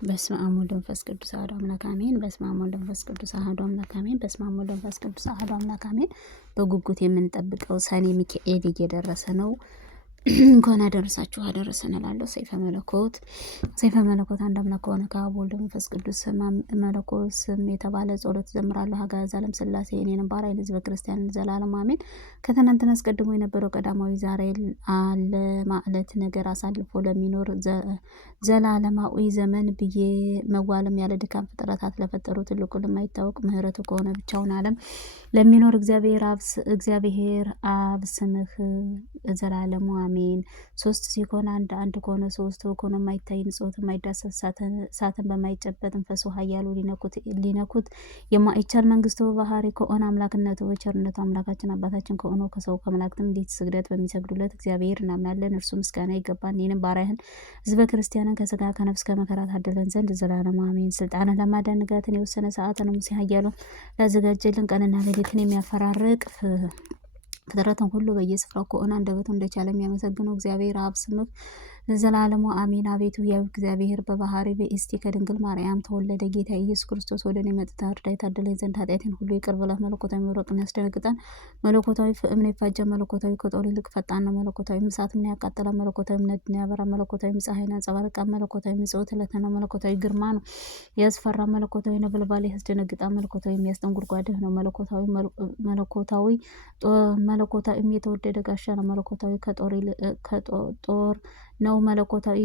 በስመ አብ ወወልድ ወመንፈስ ቅዱስ አሐዱ አምላክ አሜን። በስመ አብ ወወልድ ወመንፈስ ቅዱስ አሐዱ አምላክ አሜን። በስመ አብ ወወልድ ወመንፈስ ቅዱስ አሐዱ አምላክ አሜን። በጉጉት የምንጠብቀው ሰኔ ሚካኤል እየደረሰ ነው። እንኳን አደረሳችሁ አደረሰን እላለሁ። ሰይፈ መለኮት አንድ አምላክ ከሆነ ከአብ ወልድ መንፈስ ቅዱስ መለኮት ስም የተባለ ጸሎት ዘምራለሁ። ሀገረ ዓለም ሥላሴ እኔንም ባሪያዬን ሕዝበ ክርስቲያን ዘላለም አሜን። ከትናንትና አስቀድሞ የነበረው ቀዳማዊ ዛሬ አለ ማለት ነገር አሳልፎ ለሚኖር ዘላለማዊ ዘመን ብዬ መዋለም ያለ ድካም ፍጥረታት ለፈጠሩ ትልቁ ለማይታወቅ ምሕረቱ ከሆነ ብቻውን ዓለም ለሚኖር እግዚአብሔር አብ ስምህ ዘላለሙ አሜን። ሶስት ሲሆን አንድ ከሆነ ሶስት ከሆነ የማይታይ ንጹሕት የማይዳሰስ እሳትን በማይጨበጥ እንፈሱ ኃያሉ ሊነኩት የማይቻል መንግስቱ ባህሪ ከሆነ አምላክነቱ በቸርነቱ አምላካችን አባታችን ከሆነው ከሰው ከመላእክትም እንዴት ስግደት በሚሰግዱለት እግዚአብሔር እናምናለን። እርሱ ምስጋና ይገባል። እኔንም ባሪያህን ሕዝበ ክርስቲያንን ከስጋ ከነፍስ ከመከራ ታደለን ዘንድ ዘላለሙ አሜን። ስልጣንን ለማዳን ንጋትን የወሰነ ሰዓትን ሙሴ ኃያሉ ላዘጋጀልን ቀንና ሌሊትን የሚያፈራርቅ ፍጥረትን ሁሉ በየስፍራው ከሆነ አንደበቱ እንደቻለ የሚያመሰግነው እግዚአብሔር አብ ስምህ ለዘላለሙ አሜን። አቤቱ ያው እግዚአብሔር በባህሪ በእስቲ ከድንግል ማርያም ተወለደ። ጌታ ኢየሱስ ክርስቶስ ወደ እኔ መጥተህ እርዳኝ ታደለኝ ዘንድ ኃጢአቴን ሁሉ ይቅር ብለህ መለኮታዊ መብረቅን ያስደነግጠን። መለኮታዊ ፍእምን የፋጀ መለኮታዊ ከጦር ይልቅ ፈጣን ነው። መለኮታዊ እሳትን ያቃጠለ መለኮታዊ ነድን ያበራ መለኮታዊ ፀሐይን ያንጸባርቃ መለኮታዊ ምጽኦት ዕለትን ነው። መለኮታዊ ግርማ ነው ያስፈራ መለኮታዊ ነበልባል ያስደነግጣ መለኮታዊ የሚያስጠን ጉድጓድህ ነው። መለኮታዊ የተወደደ ጋሻ ነው። መለኮታዊ ከጦር ነው። መለኮታዊ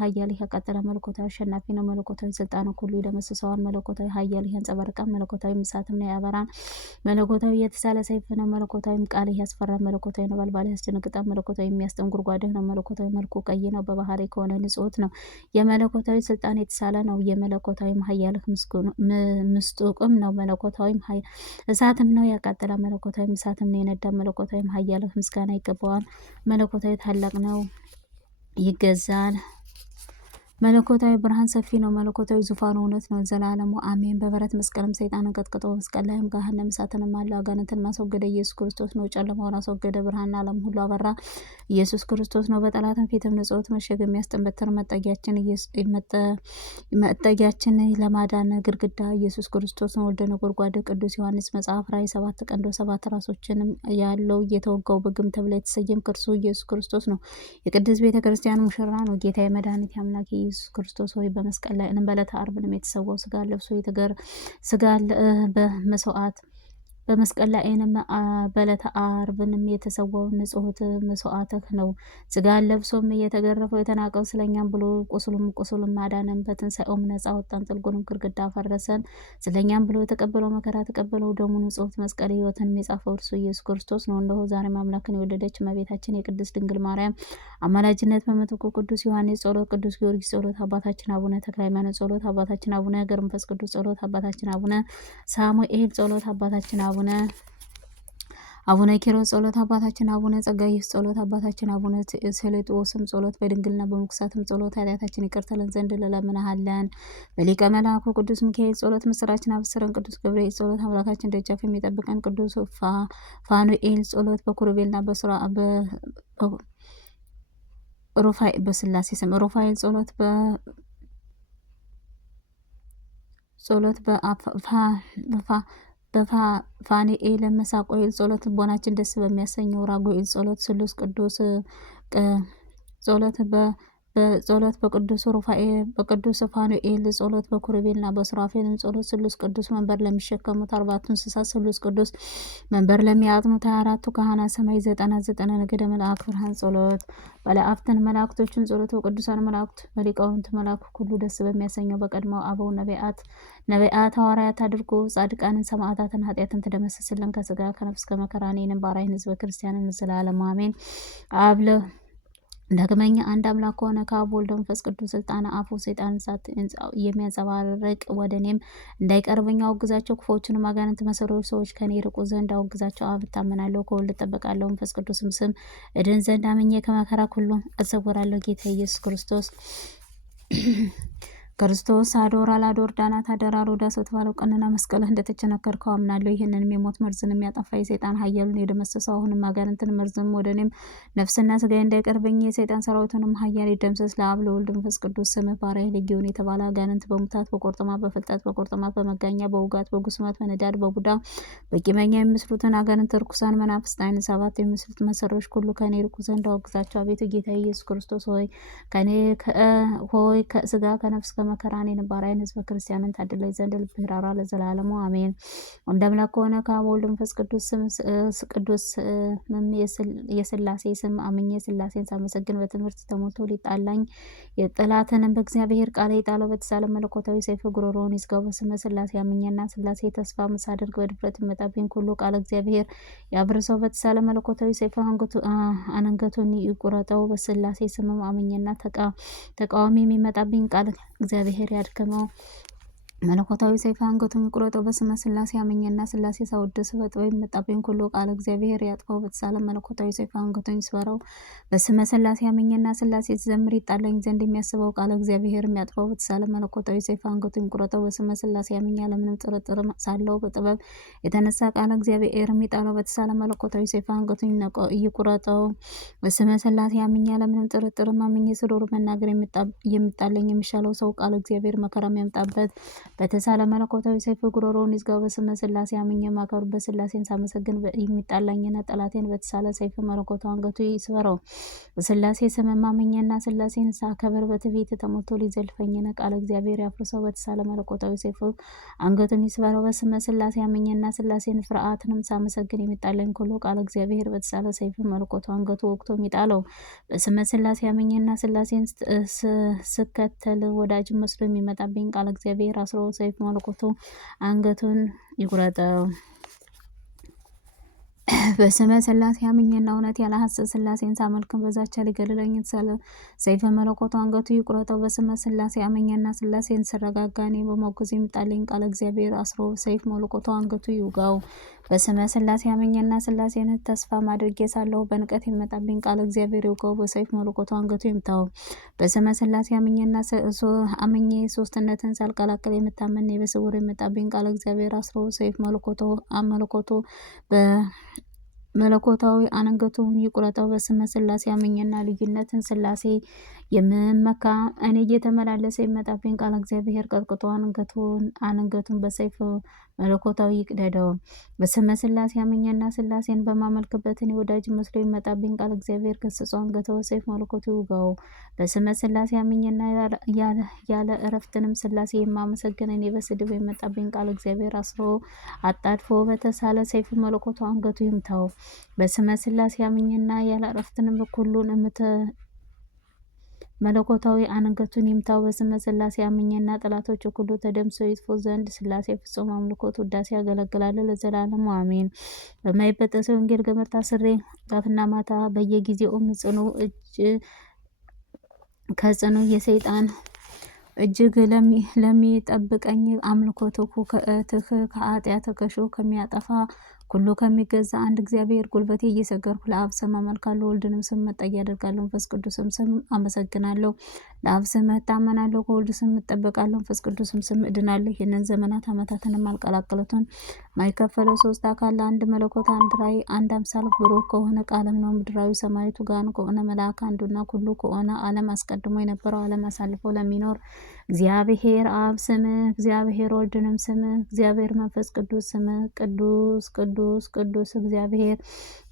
ኃያል ያቃጠለ መለኮታዊ አሸናፊ ነው። መለኮታዊ ስልጣን ሁሉ ይደመስሰዋል። መለኮታዊ ኃያል ያንጸባርቃል። መለኮታዊ እሳትም ነው ያበራን። መለኮታዊ የተሳለ ሰይፍ ነው። መለኮታዊ ቃል ያስፈራል። መለኮታዊ ነበልባል ያስደነግጣል። መለኮታዊ የሚያስጠን ጉድጓድህ ነው። መለኮታዊ መልኩ ቀይ ነው። በባህሪ ከሆነ ንጹሕት ነው። የመለኮታዊ ስልጣን የተሳለ ነው። የመለኮታዊ ኃያልህ ምስጡቅም ነው። መለኮታዊ እሳትም ነው ያቃጠለ መለኮታዊ እሳትም ነው የነዳ መለኮታዊ ኃያልህ ምስጋና ይገባዋል። መለኮታዊ ታላቅ ነው ይገዛል። መለኮታዊ ብርሃን ሰፊ ነው። መለኮታዊ ዙፋኑ እውነት ነው ዘላለሙ አሜን። በብረት መስቀልም ሰይጣንን ቀጥቅጦ መስቀል ላይም ገሃነመ እሳትንም አለው አጋንንትን ማስወገደ ኢየሱስ ክርስቶስ ነው። ጨለማውን አስወገደ ብርሃን ዓለም ሁሉ አበራ ኢየሱስ ክርስቶስ ነው። በጠላትም ፊትም ንጹሕት መሸግ የሚያስጥን በትር መጠጊያችን ለማዳን ግድግዳ ኢየሱስ ክርስቶስ ነው። ወልደ ነጎድጓድ ቅዱስ ዮሐንስ መጽሐፍ ራእይ 7 ቀንዶ 7 ራሶችንም ያለው እየተወጋው በግም ተብሎ የተሰየም እርሱ ኢየሱስ ክርስቶስ ነው። የቅድስት ቤተ ክርስቲያን ሙሽራ ነው። ጌታ የመድኃኒት አምላክ ኢየሱስ ክርስቶስ ሆይ በመስቀል ላይ በዕለተ ዓርብንም የተሰዋው ስጋ ለብሶ ስጋ በመስዋዕት በመስቀል ላይ በዕለተ ዓርብንም የተሰዋው ንጹሕት መስዋዕትህ ነው። ስጋን ለብሶም የተገረፈው የተናቀው ስለኛም ብሎ ቁስሉም ማዳነን በትንሣኤውም ነጻ ወጣን። ጥልቁንም ግድግዳ ፈረሰን። ስለኛም ብሎ የተቀበለው መከራ ተቀበለው። ደሙ ንጹሕት መስቀል ሕይወትን የጻፈው እርሱ ኢየሱስ ክርስቶስ ነው። እነሆ ዛሬም አምላክን የወለደች እመቤታችን የቅድስት ድንግል ማርያም አማላጅነት በምትኩ ቅዱስ ዮሐንስ ጸሎት፣ ቅዱስ ጊዮርጊስ ጸሎት፣ አባታችን አቡነ ተክለ ሃይማኖት ጸሎት፣ አባታችን አቡነ ገብረ መንፈስ ቅዱስ ጸሎት፣ አባታችን አቡነ ሳሙኤል ጸሎት፣ አባታችን አቡነ ኪሮስ ጸሎት፣ አባታችን አቡነ ጸጋዬስ ጸሎት፣ አባታችን አቡነ ሴሌጦስም ጸሎት፣ በድንግልና በመኩሳትም ጸሎት ኃጢአታችን ይቅር ትለን ዘንድ እንለምንሃለን። በሊቀ መልአኩ ቅዱስ ሚካኤል ጸሎት ምስራችን አብስረን። ቅዱስ ገብርኤል ጸሎት አምላካችን ደጃፍ የሚጠብቀን። ቅዱስ ፋኑኤል ጸሎት በኩሩቤልና ሩፋኤል በስላሴ ስም ሩፋኤል ጸሎት በፋኑኤል መሳቆኤል ጸሎት ልቦናችን ደስ በሚያሰኘው ራጉኤል ጸሎት ስሉስ ቅዱስ ጸሎት በጸሎት በቅዱስ ሩፋኤል በቅዱስ ፋኑኤል ጸሎት በኩሩቤልና በሱራፌልም ጸሎት ስሉስ ቅዱስ መንበር ለሚሸከሙት 4 እንስሳት ስሉስ ቅዱስ መንበር ለሚያጥኑት 24ቱ ካህናት ሰማይ 99 ነገደ መልአክ ብርሃን ጸሎት ባለአፍትን መላእክቶችን ጸሎት በቅዱሳን መላእክት በሊቃውንት መላእክት ሁሉ ደስ በሚያሰኘው በቀድሞው አበው ነቢያት ሐዋርያት አድርጎ ጻድቃንን ሰማዕታትን ኃጢአትን ትደመስስልን ከስጋ ከነፍስ ከመከራ እኔንም ባሪያህን ሕዝበ ክርስቲያንን ዘላለም አሜን። ዳግመኛ አንድ አምላክ ከሆነ ከአብ ወልድ መንፈስ ቅዱስ ስልጣን አፉ ሰይጣን ሳት የሚያንጸባርቅ ወደ እኔም እንዳይቀርበኝ አውግዛቸው። ክፉዎቹንም አጋንንት መሰሪዎች ሰዎች ከኔ ርቁ ዘንድ አውግዛቸው። አብ እታመናለሁ፣ ከወልድ እጠበቃለሁ፣ መንፈስ ቅዱስም ስም እድን ዘንድ አምኜ ከመከራ ሁሉ እሰወራለሁ። ጌታ ኢየሱስ ክርስቶስ ክርስቶስ አዶር አላዶር ዳናት አደራ ሮዳስ በተባለው ቀንና መስቀልህ እንደተቸነከርከው አምናለሁ። ይህንንም የሞት መርዝን የሚያጠፋ የሰይጣን ኃያሉን የደመሰሰው አሁንም አጋንንትን መርዝም ወደ እኔም ነፍስና ስጋዬ እንዳይቀርበኝ የሰይጣን ሰራዊቱንም ኃያል ይደምሰስ። ለአብ ለወልድ መንፈስ ቅዱስ ስምህ ባሪያህ ሌጊዮን የተባለ አጋንንት በሙታት በቆርጥማት በፍልጠት በቆርጥማት በመጋኛ በውጋት በጉስማት በንዳድ በቡዳ በቂመኛ የሚመስሉትን አጋንንት ርኩሳን መናፍስት ዓይን ሰባት የሚመስሉት መሰሮች ሁሉ ከእኔ ርቁ ዘንድ አወግዛቸው። አቤቱ ጌታ ኢየሱስ ክርስቶስ ሆይ ከስጋ ከነፍስ ከመከራ እኔን ባሪያህን ሕዝበ ክርስቲያንን ታድለኝ ዘንድ ልብህ ይራራ ለዘላለሙ አሜን። እንደ አምላክ ከሆነ ከአብ ወልድ መንፈስ ቅዱስ የሥላሴ ስም አምኜ ሥላሴን ሳመሰግን በትምህርት ተሞልቶ ሊጣላኝ የጠላትንም በእግዚአብሔር ቃል የጣለው በተሳለ መለኮታዊ ሰይፍ ጉሮሮውን ይዝጋው። በስመ ሥላሴ አምኜና ሥላሴ ተስፋ ሳደርግ በድፍረት ይመጣብኝ ሁሉ ቃል እግዚአብሔር ያብርሰው። በተሳለ መለኮታዊ ሰይፍ አንገቱን ይቁረጠው። በሥላሴ ስምም አምኜና ተቃዋሚ የሚመጣብኝ ቃል እግዚአብሔር ያድክመው። መለኮታዊ ሰይፍ አንገቱን ይቁረጠው። በስመ ሥላሴ አምኜና ሥላሴ ሳወድስ በጥበብ የሚመጣብኝ ሁሉ ቃል እግዚአብሔር ያጥፈው። በተሳለ መለኮታዊ ሰይፍ አንገቱን ይስበረው። በስመ ሥላሴ አምኜና ሥላሴ ሲዘምር ይጣላኝ ዘንድ የሚያስበው ቃል እግዚአብሔር ያጥፈው። በተሳለ መለኮታዊ ሰይፍ አንገቱን ይቁረጠው። በስመ ሥላሴ አምኜ ያለምንም ጥርጥር ሳለው በጥበብ የተነሳ ቃል እግዚአብሔር የሚጣለው በተሳለ መለኮታዊ ሰይፍ አንገቱን ይቁረጠው። በስመ ሥላሴ አምኜ ያለምንም ጥርጥር አምኜ ስዶር መናገር የሚጣለኝ የሚሻለው ሰው ቃል እግዚአብሔር መከራ የሚያምጣበት በተሳለ መለኮታዊ ሰይፍ ጉሮሮውን ይዝጋው። በስመ ሥላሴ አምኜ ማከሩ በሥላሴን ሳመሰግን የሚጣላኝና ጠላቴን በተሳለ ሰይፍ መለኮቱ አንገቱ ይስበረው። በሥላሴ ስም አምኜና ሥላሴን ሳከብር በትዕቢት ተሞልቶ ሊዘልፈኝና ቃል እግዚአብሔር ያፍርሰው። በተሳለ መለኮታዊ ሰይፍ አንገቱን ይስበረው። በስመ ሥላሴ አምኜና ሥላሴን ፍርሃትንም ሳመሰግን የሚጣላኝ ሁሉ ቃል እግዚአብሔር በተሳለ ሰይፍ መለኮቱ አንገቱ ወቅቶ የሚጣለው። በስመ ሥላሴ አምኜና ሥላሴን ስከተል ወዳጅ መስሎ የሚመጣብኝ ቃል እግዚአብሔር አስሮ ሰይፍ መለኮቱ አንገቱን ይቁረጠው። በስመ ሥላሴ አምኜና እውነት ያለ ሐሰት ሥላሴን ሳመልክም በዛቻ ሊገድለኝ ሰይፈ መለኮቱ አንገቱ ይቁረጠው። በስመ ሥላሴ አምኜና ሥላሴን ስረጋጋ እኔ በሞገዝ የሚጣለኝ ቃል እግዚአብሔር አስሮ ሰይፍ መለኮቱ አንገቱ ይውጋው። በስመ ሥላሴ አምኜና ሥላሴን ተስፋ ማድረግ ሳለሁ በንቀት የሚመጣብኝ ቃል እግዚአብሔር ይውጋው። በሰይፍ መለኮቱ አንገቱ ይምታው። በስመ ሥላሴ አምኜና አምኜ ሶስትነትን ሳልቀላቅል የምታመን በስውር የሚመጣብኝ ቃል እግዚአብሔር አስሮ ሰይፍ መለኮቱ መለኮታዊ አንገቱን ይቁረጠው። በስመ ሥላሴ አምኜና ልዩነትን ሥላሴ የምመካ እኔ እየተመላለሰ የሚመጣብኝ ቃል እግዚአብሔር ቀጥቅጦ አንገቱን በሰይፍ መለኮታዊ ይቅደደው። በስመ ሥላሴ አምኜና ሥላሴን በማመልክበት እኔ ወዳጅ መስሎ የሚመጣብኝ ቃል እግዚአብሔር ገስጾ አንገቱ በሰይፍ መለኮቱ ይውጋው። በስመ ሥላሴ አምኜና ያለ እረፍትንም ሥላሴ የማመሰግን እኔ በስድብ የሚመጣብኝ ቃል እግዚአብሔር አስሮ አጣድፎ በተሳለ ሰይፍ መለኮቱ አንገቱ ይምታው። በስመ ሥላሴ አምኜና ያለ እረፍትንም ሁሉን መለኮታዊ አንገቱን ይምታው። በስመ ሥላሴ አምኜና ጠላቶች ሁሉ ተደምስሰው ይጥፉ ዘንድ ሥላሴ ፍጹም አምልኮት ውዳሴ ያገለግላል ለዘላለሙ አሜን። በማይበጠስ ወንጌል ገመድ ታስሬ ጠዋትና ማታ በየጊዜው ከጽኑ የሰይጣን እጅግ ለሚጠብቀኝ አምልኮትህ ከኃጢአት ከሾህ ከሚያጠፋ ሁሉ ከሚገዛ አንድ እግዚአብሔር ጉልበቴ እየሰገርኩ ለአብ ስም አመልካለሁ። ወልድንም ስም መጠጊያ አደርጋለሁ። መንፈስ ቅዱስም ስም አመሰግናለሁ። ለአብ ስም እታመናለሁ። ከወልድ ስም እጠበቃለሁ። መንፈስ ቅዱስም ስም እድናለሁ። ይህንን ዘመናት ዓመታትንም አልቀላቀሉትም። ማይከፈለው ሶስት አካል ለአንድ መለኮት አንድ ራእይ አንድ አምሳል ብሩክ ከሆነ ቃልም ነው። ምድራዊ ሰማያዊቱ ጋን ከሆነ መልአክ አንዱና ሁሉ ከሆነ ዓለም አስቀድሞ የነበረው ዓለም አሳልፎ ለሚኖር እግዚአብሔር አብ ስም እግዚአብሔር ወልድንም ስም እግዚአብሔር መንፈስ ቅዱስ ስም ቅዱስ ቅዱስ ቅዱስ እግዚአብሔር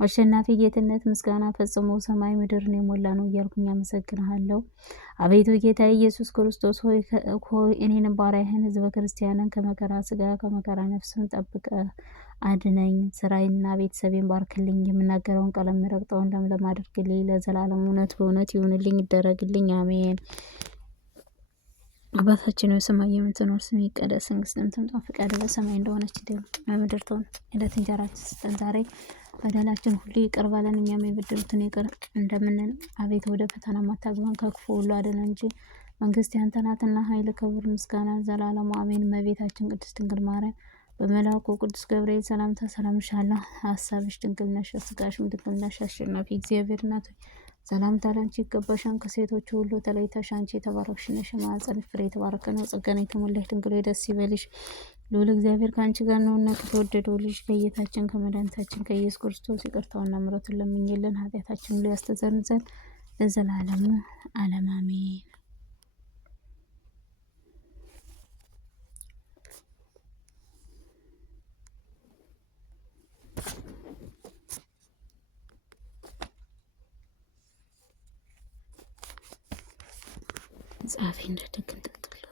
አሸናፊ ጌትነት ምስጋና ፈጽሞ ሰማይ ምድርን የሞላ ነው እያልኩኝ አመሰግንሃለሁ። አቤቱ ጌታ ኢየሱስ ክርስቶስ ሆይ እኔንም ባሪያህን ሕዝበ ክርስቲያንን ከመከራ ስጋ ከመከራ ነፍስን ጠብቀ አድነኝ። ስራዬንና ቤተሰቤን ባርክልኝ። የምናገረውን ቀለም የሚረግጠውን ለምለም አድርግልኝ። ለዘላለም እውነት በእውነት ይሁንልኝ ይደረግልኝ። አሜን። አባታችን ሆይ በሰማይ የምትኖር ስምህ ይቀደስ፣ መንግስትህ ትምጣ፣ ፈቃድህ በሰማይ እንደሆነች በምድር ትሁን። የዕለት እንጀራችንን ስጠን ዛሬ፣ በደላችን ሁሉ ይቅር በለን እኛም የበደሉንን ይቅር እንደምንል። አቤቱ ወደ ፈተና አታግባን ከክፉ ሁሉ አድነን እንጂ መንግስት ያንተ ናትና፣ ኃይል፣ ክብር፣ ምስጋና ዘላለሙ አሜን። እመቤታችን ቅድስት ድንግል ማርያም በመልአኩ ቅዱስ ገብርኤል ሰላምታ ሰላም እልሻለሁ። ሀሳብሽ ድንግል ነሽ፣ ስጋሽም ድንግል ነሽ። አሸናፊ እግዚአብሔር እናት ሰላምታ ላንቺ ይገባሻል፣ ከሴቶች ሁሉ ተለይተሽ አንቺ የተባረክሽ ነሽ፣ የማኅፀንሽ ፍሬ የተባረከ ነው። ጸጋን የተሞላሽ ድንግል ሆይ ደስ ይበልሽ፣ ልዑል እግዚአብሔር ከአንቺ ጋር ነውና ከተወደደው ልጅ ከጌታችን ከመድኃኒታችን ከኢየሱስ ክርስቶስ ይቅርታውና ምሕረቱን ለምኝልን ኃጢአታችንን ሁሉ ያስተሰርይ ዘንድ ለዘላለሙ ዓለም አሜን። ጻፊ እንደ ደግን ጥልጥል